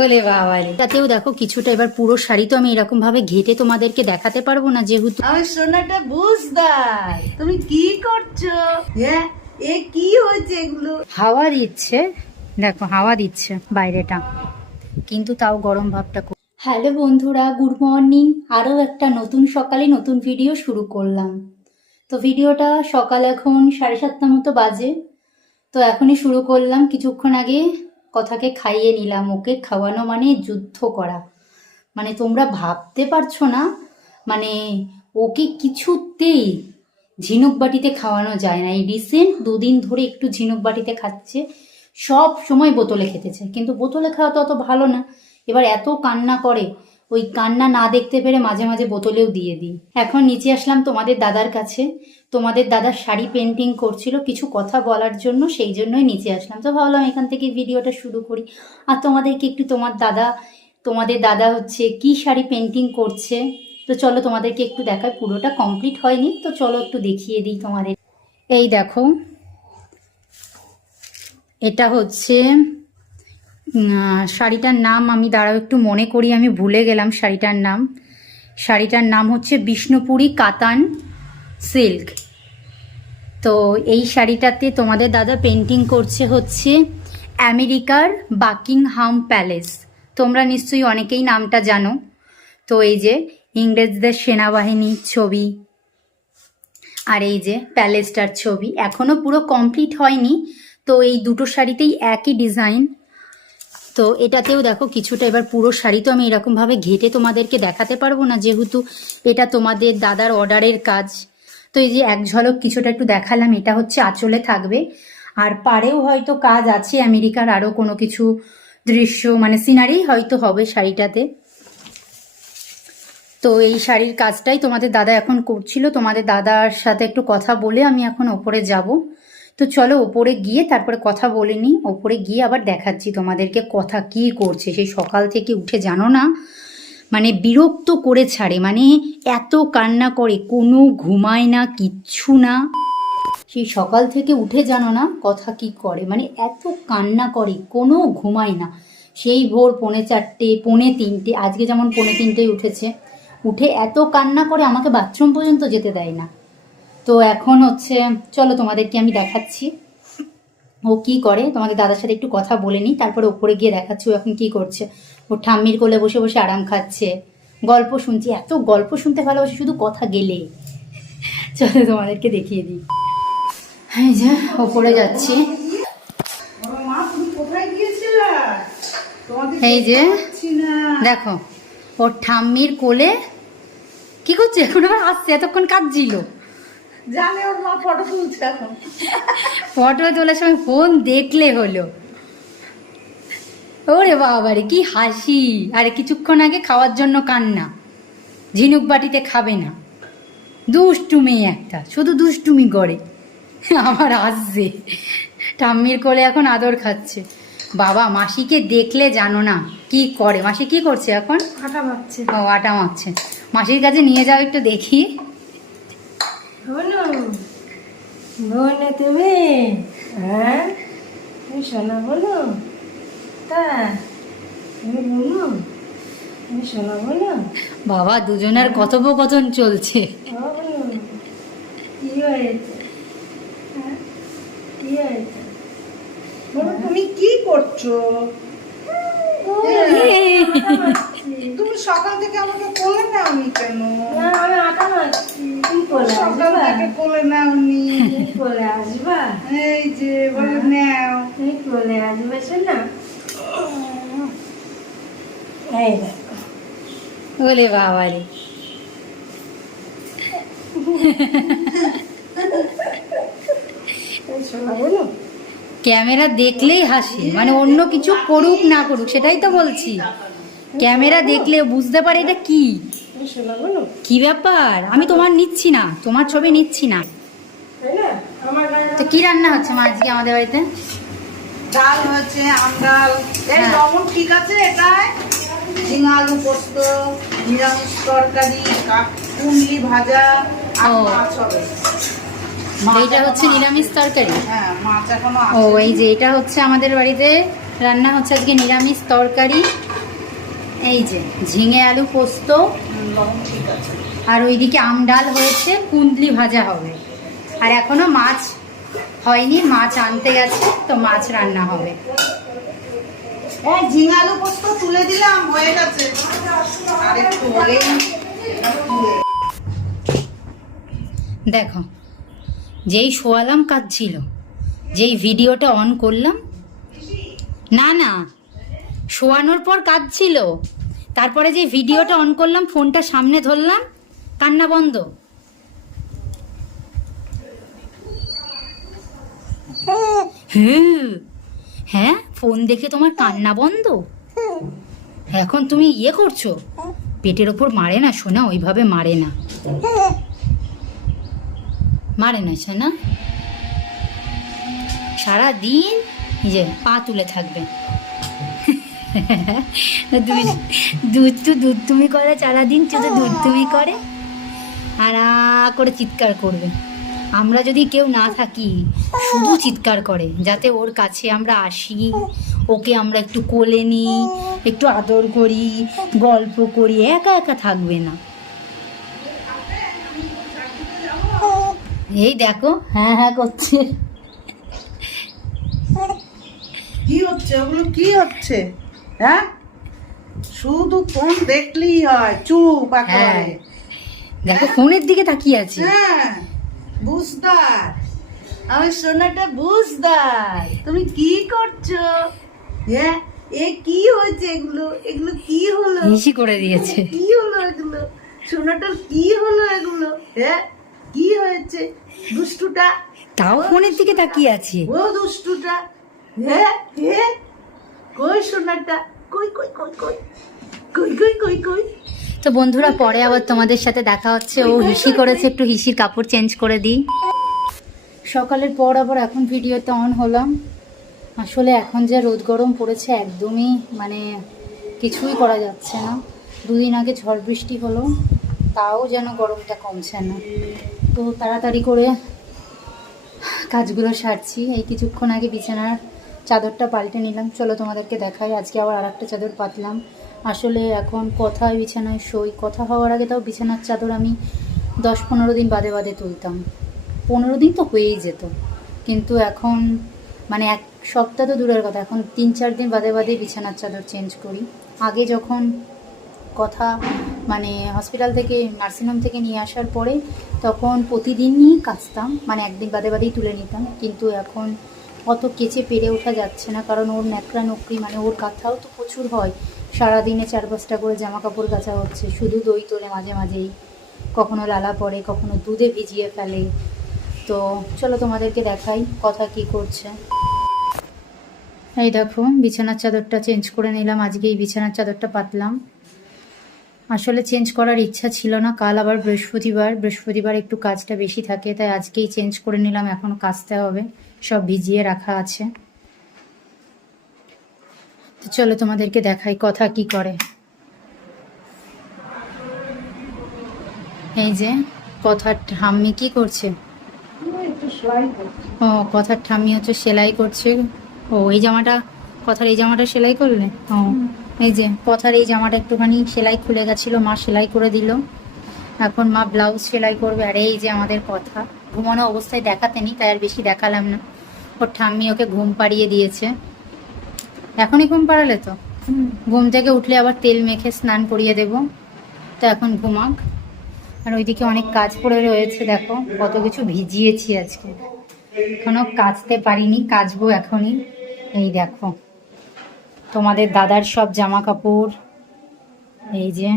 বলে বাবারে তাতেও দেখো কিছুটা এবার পুরো শাড়ি তো আমি এরকম ভাবে ঘেটে তোমাদেরকে দেখাতে পারব না যেহেতু আমার সোনাটা বুঝদার। তুমি কি করছ? হ্যাঁ এ কি হয়েছে এগুলো? হাওয়া দিচ্ছে। দেখো হাওয়া দিচ্ছে বাইরেটা। কিন্তু তাও গরম ভাবটা হ্যালো বন্ধুরা গুড মর্নিং। আরও একটা নতুন সকালে নতুন ভিডিও শুরু করলাম। তো ভিডিওটা সকাল এখন সাড়ে সাতটা মতো বাজে। তো এখনই শুরু করলাম। কিছুক্ষণ আগে কথাকে খাইয়ে নিলাম, ওকে খাওয়ানো মানে যুদ্ধ করা। মানে তোমরা ভাবতে পারছ না? মানে ওকে কিছুতেই ঝিনুক বাটিতে খাওয়ানো যায় না। এই রিসেন্ট দুদিন ধরে একটু ঝিনুক বাটিতে খাচ্ছে, সব সময় বোতলে খেতেছে। কিন্তু বোতলে খাওয়া তো অত ভালো না। এবার এত কান্না করে ওই কান্না না দেখতে পেরে মাঝে মাঝে বোতলেও দিয়ে দিই। এখন নিচে আসলাম তোমাদের দাদার কাছে। তোমাদের দাদা শাড়ি পেন্টিং করছিল, কিছু কথা বলার জন্য সেই জন্যই নিচে আসলাম। তো ভাবলাম এখান থেকে ভিডিওটা শুরু করি। আর তোমাদেরকে একটু তোমার দাদা, তোমাদের দাদা হচ্ছে কি শাড়ি পেন্টিং করছে? তো চলো তোমাদেরকে একটু দেখায় পুরোটা কমপ্লিট হয়নি। তো চলো একটু দেখিয়ে দিই তোমাদের। এই দেখো, এটা হচ্ছে শাড়িটার নাম আমি দাঁড়াও একটু মনে করি, আমি ভুলে গেলাম শাড়িটার নাম। শাড়িটার নাম হচ্ছে বিষ্ণুপুরী কাতান সিল্ক। তো এই শাড়িটাতে তোমাদের দাদা পেন্টিং করছে হচ্ছে আমেরিকার বাকিংহাম প্যালেস। তোমরা নিশ্চয়ই অনেকেই নামটা জানো। তো এই যে ইংরেজদের সেনাবাহিনীর ছবি আর এই যে প্যালেসটার ছবি এখনও পুরো কমপ্লিট হয়নি। তো এই দুটো শাড়িতেই একই ডিজাইন তো এটাতেও দেখো কিছুটা এবার পুরো শাড়ি তো আমি এরকমভাবে ঘেটে তোমাদেরকে দেখাতে পারব না, যেহেতু এটা তোমাদের দাদার অর্ডারের কাজ। তো এই যে এক ঝলক কিছুটা একটু দেখালাম, এটা হচ্ছে আঁচলে থাকবে। আর পারেও হয়তো কাজ আছে, আমেরিকার আরও কোনো কিছু দৃশ্য মানে সিনারি হয়তো হবে শাড়িটাতে। তো এই শাড়ির কাজটাই তোমাদের দাদা এখন করছিল। তোমাদের দাদার সাথে একটু কথা বলে আমি এখন ওপরে যাব। তো চলো ওপরে গিয়ে তারপরে কথা বলে নিই। ওপরে গিয়ে আবার দেখাচ্ছি তোমাদেরকে কথা কি করছে। সেই সকাল থেকে উঠে জানো না মানে বিরক্ত করে ছাড়ে মানে এত কান্না করে, কোনো ঘুমায় না, কিচ্ছু না। সেই সকাল থেকে উঠে জানো না কথা কি করে মানে এত কান্না করে, কোনো ঘুমায় না। সেই ভোর পৌনে চারটে, পৌনে তিনটে, আজকে যেমন পৌনে তিনটেই উঠেছে, উঠে এত কান্না করে আমাকে বাথরুম পর্যন্ত যেতে দেয় না। তো এখন হচ্ছে, চলো তোমাদেরকে আমি দেখাচ্ছি। ও কি করে? তোমাদের দাদার সাথে একটু কথা বলে নিই, তারপরে ওপরে গিয়ে দেখাচ্ছি ও এখন কি করছে। ও ঠাম্মির কোলে বসে বসে আরাম খাচ্ছে। গল্প শুনছি, এত গল্প শুনতে ভালোবাসে, শুধু কথা গেলে। চলো তোমাদেরকে দেখিয়ে দিই। এই যে, ওপরে যাচ্ছি। এই যে, দেখো, ওর ঠাম্মির কোলে কি করছে? এখন আবার আসছে, এতক্ষণ কাঁদছিল। জানে ওর মা ফটো তুলছে এখন। ফটো তোলার সময় ফোন দেখলে হলো। ওরে বাবারে কি হাসি। আরে কিছুক্ষণ আগে খাওয়ার জন্য কান্না। ঝিনুক বাটিতে খাবে না। দুষ্টু মেয়ে একটা শুধু দুষ্টুমি করে। আমার আসছে। ঠাম্মির কোলে এখন আদর খাচ্ছে। বাবা মাসিকে দেখলে জানো না কি করে। মাসি কি করছে এখন? আটা পাচ্ছে ও আটা মাখছে। মাসির কাছে নিয়ে যাও একটু দেখি। বলো বলে তুমি হ্যাঁ তুমি শোনা বলো তা তুমি বলো তুমি শোনা বলো বাবা দুজনের কথোপকথন চলছে কি হয়েছে হ্যাঁ? কি হয়েছে তুমি কি করছ তুমি সকাল থেকে আমাকে কোলে নাওনি কেন? আমি আটা মারছি তুমি কোলে সকাল থেকে কোলে নাওনি। কোলে আসবা? এই যে বলে নাও। তুমি কোলে আসবে শোনা। এই দেখো বলে। ক্যামেরা দেখলেই হাসি মানে অন্য কিছু করুক না করুক সেটাই তো বলছি। ক্যামেরা দেখলে বুঝতে পারে এটা কি? কি ব্যাপার? আমি তোমার নিচ্ছি না তোমার ছবি নিচ্ছি না। তাই না? আমার গায়ে তো কি রান্না হচ্ছে মা আজকে আমাদের বাড়িতে? ডাল হয়েছে আম ডাল। এই হ্যাঁ। লবণ ঠিক আছে এটায়? ঝিঙা আলু পোস্ত নিরামিষ তরকারি কুমড়ি ভাজা আর ও। মাছ হবে। মাছ হচ্ছে নিরামিষ তরকারি? হ্যাঁ মাছ এখনও ও এই যে এটা হচ্ছে আমাদের বাড়িতে রান্না হচ্ছে আজকে নিরামিষ তরকারি। এই যে ঝিঙে আলু পোস্ত। ঠিক আছে আর ওইদিকে আম ডাল হয়েছে কুন্দলি ভাজা হবে। আর এখনও মাছ হয়নি মাছ আনতে গেছে তো মাছ রান্না হবে। এই ঝিঙালু পোস্ত তুলে দিলাম হয়ে গেছে। আর একটু দেখো যেই শোয়ালাম কাজ ছিল যেই ভিডিওটা অন করলাম না না শোয়ানোর পর কাজ ছিল। তারপরে যে ভিডিওটা অন করলাম, ফোনটা সামনে ধরলাম, কান্না বন্ধ। হুম হ্যাঁ ফোন দেখে তোমার কান্না বন্ধ? এখন তুমি ইয়ে করছ? পেটের ওপর মারে না, শোনা, ওইভাবে মারে না। মারে না, শোনা। সারা দিন যে পা তুলে থাকবে। দুধ তো, দুধ তুমি করে সারাদিন শুধু দুধ তুমি করে। আর করে চিৎকার করবে। আমরা যদি কেউ না থাকি, শুধু চিৎকার করে, যাতে ওর কাছে আমরা আসি, ওকে আমরা একটু কোলে নিই, একটু আদর করি, গল্প করি, একা একা থাকবে না। এই দেখো হ্যাঁ হ্যাঁ করছে। কি হচ্ছে? ওগুলো কি হচ্ছে? হ্যাঁ? শুধু ফোন দেখলেই হয় চুপ হ্যাঁ। একেবারে। দেখো ফোনের দিকে তাকিয়ে আছে। হ্যাঁ বুঝদার। আমার সোনাটা বুঝদার। তুমি কি করছ? হ্যাঁ এ কি হয়েছে এগুলো? এগুলো কি হলো? হিসি করে দিয়েছে। কি হলো এগুলো? সোনাটার কি হলো এগুলো? হ্যাঁ কি হয়েছে? দুষ্টুটা? তাও ফোনের দিকে তাকিয়ে আছে। ও দুষ্টুটা। হ্যাঁ হ্যাঁ কই সোনাটা কই কই কই কই? কই কই কই কই? তো বন্ধুরা পরে আবার তোমাদের সাথে দেখা হচ্ছে। ও হিসি করেছে একটু হিসির কাপড় চেঞ্জ করে দিই। সকালের পর আবার এখন ভিডিওতে অন হলাম। আসলে এখন যে রোদ গরম পড়েছে একদমই মানে কিছুই করা যাচ্ছে না। দুদিন আগে ঝড় বৃষ্টি হলো তাও যেন গরমটা কমছে না। তো তাড়াতাড়ি করে কাজগুলো সারছি। এই কিছুক্ষণ আগে বিছানার চাদরটা পাল্টে নিলাম। চলো তোমাদেরকে দেখাই। আজকে আবার আর একটা চাদর পাতলাম। আসলে এখন কথায় বিছানায় শোই। কথা হওয়ার আগে তাও বিছানার চাদর আমি দশ পনেরো দিন বাদে বাদে তুলতাম। পনেরো দিন তো হয়েই যেত। কিন্তু এখন মানে এক সপ্তাহ তো দূরের কথা। এখন তিন চার দিন বাদে বাদে বিছানার চাদর চেঞ্জ করি। আগে যখন কথা মানে হসপিটাল থেকে নার্সিংহোম থেকে নিয়ে আসার পরে তখন প্রতিদিনই কাচতাম। মানে একদিন বাদে বাদেই তুলে নিতাম। কিন্তু এখন অত কেচে পেরে ওঠা যাচ্ছে না, কারণ ওর ন্যাকড়া নকরি মানে ওর কাঁথাও তো প্রচুর হয়। সারাদিনে চার পাঁচটা করে জামা কাপড় কাচা হচ্ছে, শুধু দই তোলে মাঝে মাঝেই। কখনো লালা পড়ে, কখনো দুধে ভিজিয়ে ফেলে। তো চলো তোমাদেরকে দেখাই কথা কি করছে। এই দেখো, বিছানার চাদরটা চেঞ্জ করে নিলাম, আজকে এই বিছানার চাদরটা পাতলাম। আসলে চেঞ্জ করার ইচ্ছা ছিল না, কাল আবার বৃহস্পতিবার বৃহস্পতিবার একটু কাজটা বেশি থাকে, তাই আজকেই চেঞ্জ করে নিলাম এখনও কাচতে হবে। সব ভিজিয়ে রাখা আছে। তো চলো তোমাদেরকে দেখাই কথা কি করে। এই যে কথার ঠাম্মি কি করছে? ও কথার ঠাম্মি হচ্ছে সেলাই করছে। ও এই জামাটা কথার এই জামাটা সেলাই করলে? ও এই যে কথার এই জামাটা একটুখানি সেলাই খুলে গেছিল মা সেলাই করে দিল। এখন মা ব্লাউজ সেলাই করবে আর এই যে আমাদের কথা। ঘুমানো অবস্থায় দেখাতেনি তাই আর বেশি দেখালাম না। ওর ঠাম্মি ওকে ঘুম পাড়িয়ে দিয়েছে। এখনই ঘুম পাড়ালে তো? ঘুম থেকে উঠলে আবার তেল মেখে স্নান করিয়ে দেব। তো এখন ঘুমাক। আর ওইদিকে অনেক কাজ পড়ে রয়েছে, দেখো, কত কিছু ভিজিয়েছি আজকে। এখনও কাচতে পারিনি কাচবো এখনই। এই দেখো, তোমাদের দাদার সব জামা কাপড় এই যে,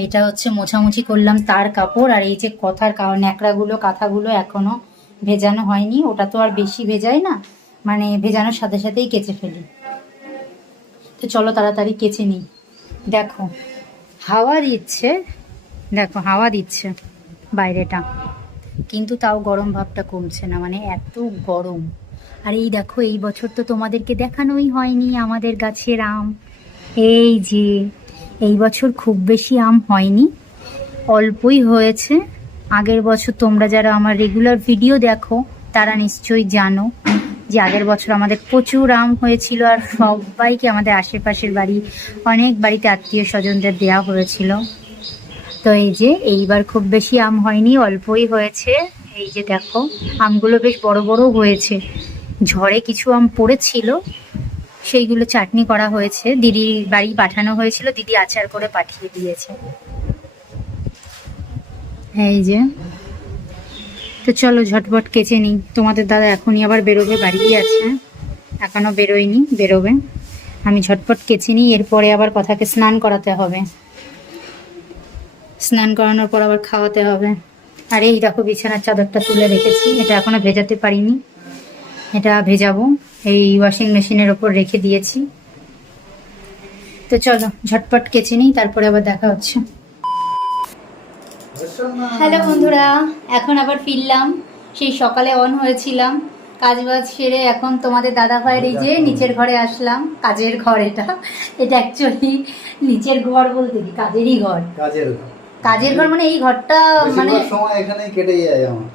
এইটা হচ্ছে মোছামুছি করলাম তার কাপড়, আর এই যে কথার ন্যাকড়াগুলো, কাঁথাগুলো এখনও ভেজানো হয়নি, ওটা তো আর বেশি ভেজায় না মানে ভেজানোর সাথে সাথেই কেচে ফেলি। তো চলো তাড়াতাড়ি কেচে নিই। দেখো, হাওয়া দিচ্ছে, দেখো হাওয়া দিচ্ছে বাইরেটা, কিন্তু তাও গরম ভাবটা কমছে না মানে এত গরম। আর এই দেখো, এই বছর তো তোমাদেরকে দেখানোই হয়নি আমাদের গাছের আম। এই যে এই বছর খুব বেশি আম হয়নি। অল্পই হয়েছে। আগের বছর তোমরা যারা আমার রেগুলার ভিডিও দেখো, তারা নিশ্চয়ই জানো যে আগের বছর আমাদের প্রচুর আম হয়েছিল আর সবাইকে আমাদের আশেপাশের বাড়ি, অনেক বাড়িতে আত্মীয় স্বজনদের দেওয়া হয়েছিল। তো এই যে, এইবার খুব বেশি আম হয়নি, অল্পই হয়েছে। এই যে দেখো, আমগুলো বেশ বড় বড় হয়েছে। ঝড়ে কিছু আম পড়েছিল সেইগুলো চাটনি করা হয়েছে। দিদির বাড়ি পাঠানো হয়েছিল, দিদি আচার করে পাঠিয়ে দিয়েছে। এই যে। তো চলো ঝটপট কেচে নিই। তোমাদের দাদা এখনই আবার বেরোবে, বাড়িই আছে। এখনও বেরোয়নি, বেরোবে। আমি ঝটপট কেচে নিই, এরপরে আবার কথাকে স্নান করাতে হবে। স্নান করানোর পর আবার খাওয়াতে হবে। আর এই দেখো বিছানার চাদরটা তুলে রেখেছি। এটা এখনও ভেজাতে পারিনি। এটা ভেজাবো। এই ওয়াশিং মেশিনের ওপর রেখে দিয়েছি। তো চলো ঝটপট কেচে নিই তারপরে আবার দেখা হচ্ছে। হ্যালো বন্ধুরা এখন আবার ফিরলাম। সেই সকালে অন হয়েছিলাম। কাজ বাজ সেরে এখন তোমাদের দাদা ভাইয়ের এই যে নিচের ঘরে আসলাম। কাজের ঘর এটা। এটা অ্যাকচুয়ালি নিচের ঘর বলতে কি? কাজেরই ঘর। কাজের কাজের ঘর মানে এই ঘরটা মানে সময় এখানেই কেটে যায় আমার।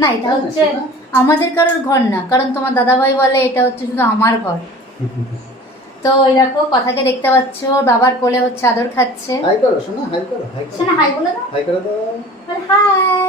না এটা হচ্ছে আমাদের কারোর ঘর না কারণ তোমার দাদাভাই বলে এটা হচ্ছে শুধু আমার ঘর। তো ওই দেখো কথাকে দেখতে পাচ্ছ ওর বাবার কোলে হচ্ছে আদর খাচ্ছে। হাই করো শোনা হাই করো হাই করো। শোনা হাই বলে দাও। হাই করে দাও। হাই।